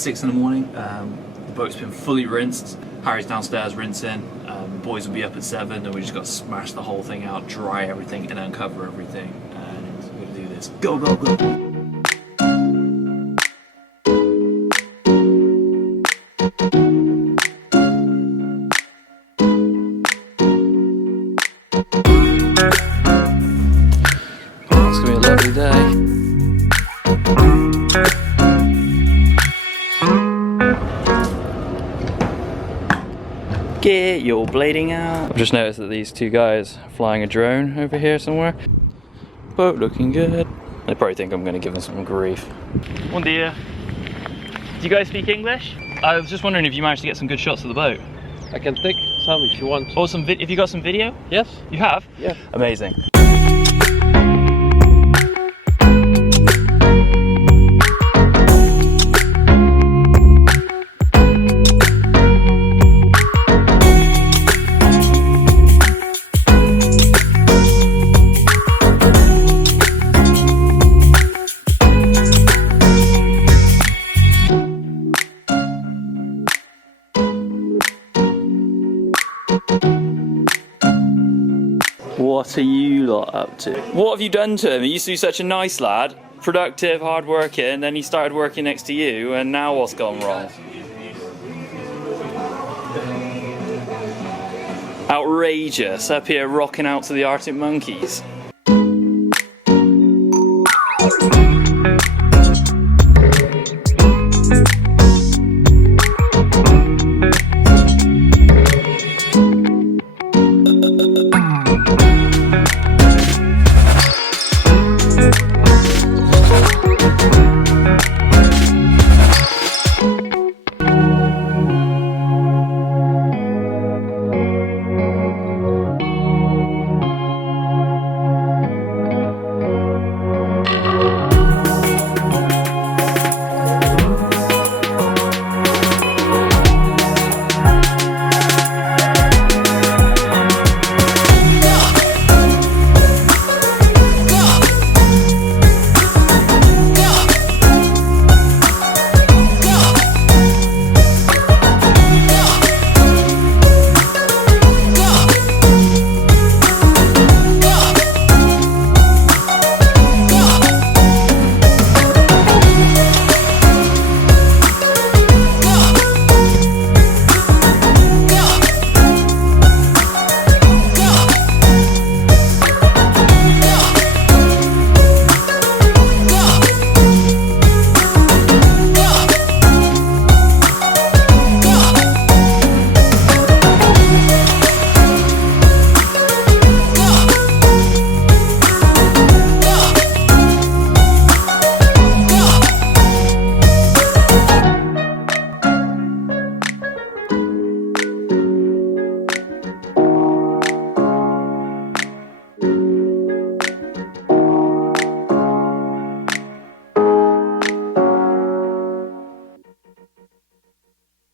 6 in the morning. The boat's been fully rinsed. Harry's downstairs rinsing. Boys will be up at 7, and we just got to smash the whole thing out, dry everything, and uncover everything. And we're gonna do this. Go, go, go! It's gonna be a lovely day. Get your blading out. I've just noticed that these two guys are flying a drone over here somewhere. Boat looking good. They probably think I'm gonna give them some grief. Bon dia. Do you guys speak English? I was just wondering if you managed to get some good shots of the boat. I can take some if you want. Or some have you got some video? Yes. You have? Yeah. Amazing. What are you lot up to? What have you done to him? He used to be such a nice lad, productive, hard-working, then he started working next to you, and now what's gone wrong? Outrageous, up here rocking out to the Arctic Monkeys.